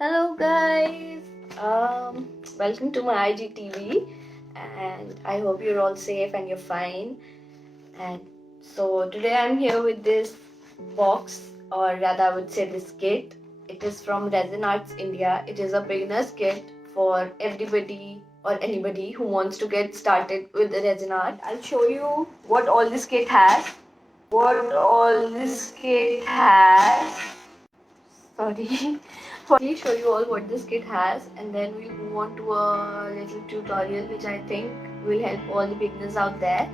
Hello guys, welcome to my IGTV, and I hope you're all safe and you're fine. And so today I'm here with this box, or rather I would say this kit. It is from Resin Arts India. It is a beginner's kit for everybody or anybody who wants to get started with the resin art. I'll show you what all this kit has. What all this kit has. Sorry. I'll show you all what this kit has, and then we'll move on to a little tutorial which I think will help all the beginners out there.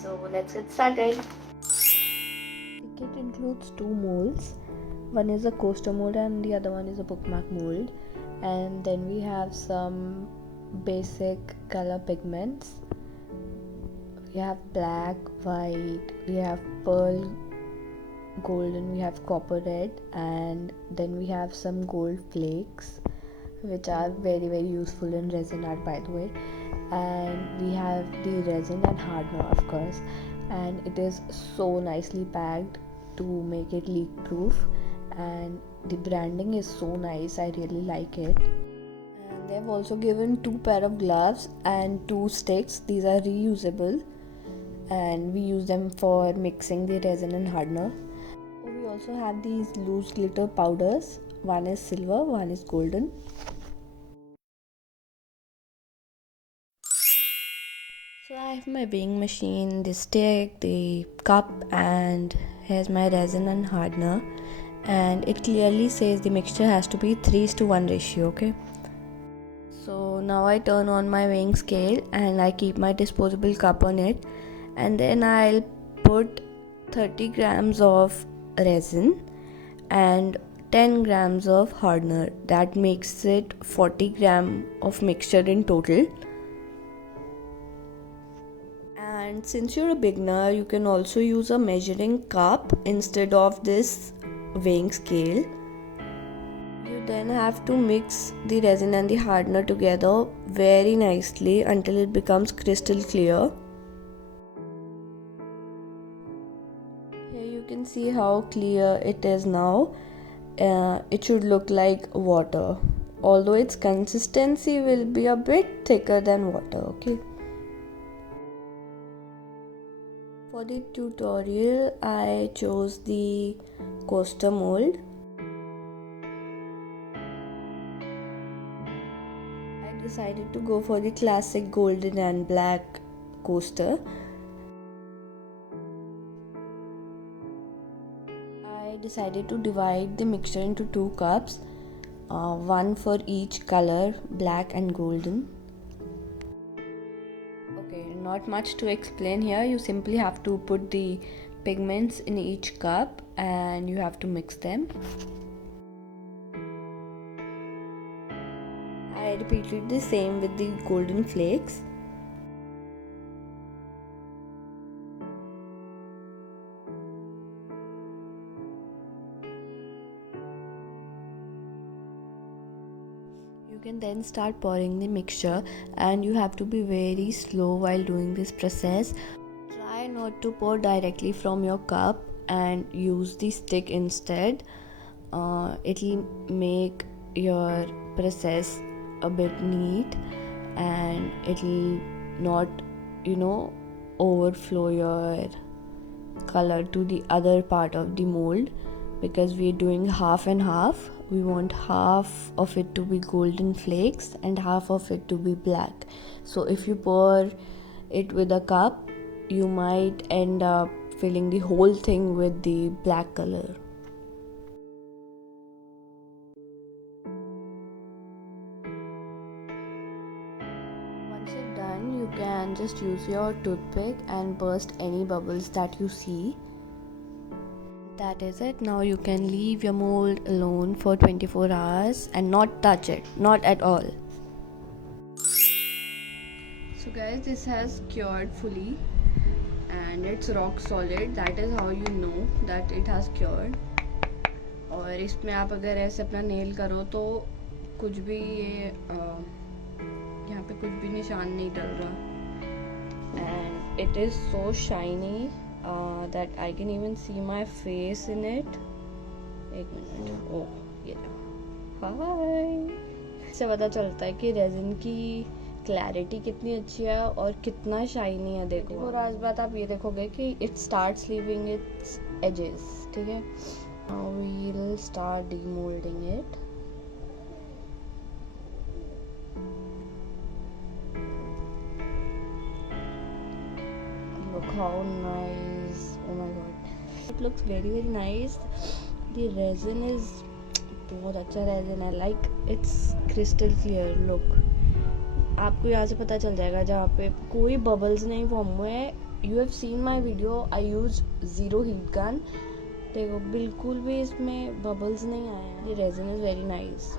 So let's get started. The kit includes two molds. One is a coaster mold and the other one is a bookmark mold. And then we have some basic color pigments. We have black, white, we have pearl golden, we have copper red, and then we have some gold flakes, which are very useful in resin art, by the way. And we have the resin and hardener, of course, and it is so nicely packed to make it leak proof, and the branding is so nice. I really like it. And they've also given two pair of gloves and two sticks. These are reusable and we use them for mixing the resin and hardener. We also have these loose glitter powders. One is silver, one is golden. So I have my weighing machine, the stick, the cup, and here's my resin and hardener. And it clearly says the mixture has to be 3:1 ratio, okay? So now I turn on my weighing scale and I keep my disposable cup on it, and then I'll put 30 grams of resin and 10 grams of hardener. That makes it 40 gram of mixture in total. And since you're a beginner, you can also use a measuring cup instead of this weighing scale. You then have to mix the resin and the hardener together very nicely until it becomes crystal clear. Here you can see how clear it is now. It should look like water, although its consistency will be a bit thicker than water, okay? For the tutorial, I chose the coaster mold. I decided to go for the classic golden and black coaster. I decided to divide the mixture into two cups, one for each color, black and golden. Okay, not much to explain here. You simply have to put the pigments in each cup and you have to mix them. I repeated the same with the golden flakes. You can then start pouring the mixture, and you have to be very slow while doing this process. Try not to pour directly from your cup and use the stick instead. It'll make your process a bit neat and it'll not overflow your color to the other part of the mold, because we're doing half and half. We want half of it to be golden flakes and half of it to be black. So if you pour it with a cup, you might end up filling the whole thing with the black color. Once you're done, you can just use your toothpick and burst any bubbles that you see. That is it. Now you can leave your mold alone for 24 hours and not touch it, not at all. So guys, this has cured fully and it's rock solid. That is how you know that it has cured. और इसमें आप अगर ऐसे अपना nail करो तो कुछ भी ये यहाँ पे कुछ भी निशान नहीं डल रहा. And it is so shiny that I can even see my face in it. एक मिनट. Oh, ये हाय। इससे पता चलता है कि रेजिन की क्लैरिटी कितनी अच्छी है और कितना शाइनी है। देखो, और आज बात आप ये देखोगे कि it starts leaving its edges, ठीक है। Now we will start demoulding it. Look how nice, oh my god, it looks very very nice. The resin is बहुत अच्छा resin है, like it's crystal clear. look, आपको यहाँ से पता चल जाएगा जहाँ पे कोई बबल्स नहीं फॉर्म हुए हैं. You have seen my video, I use 0 heat gun. देखो बिल्कुल भी इसमें बबल्स नहीं आए हैं. ये रेजिन इज वेरी नाइस.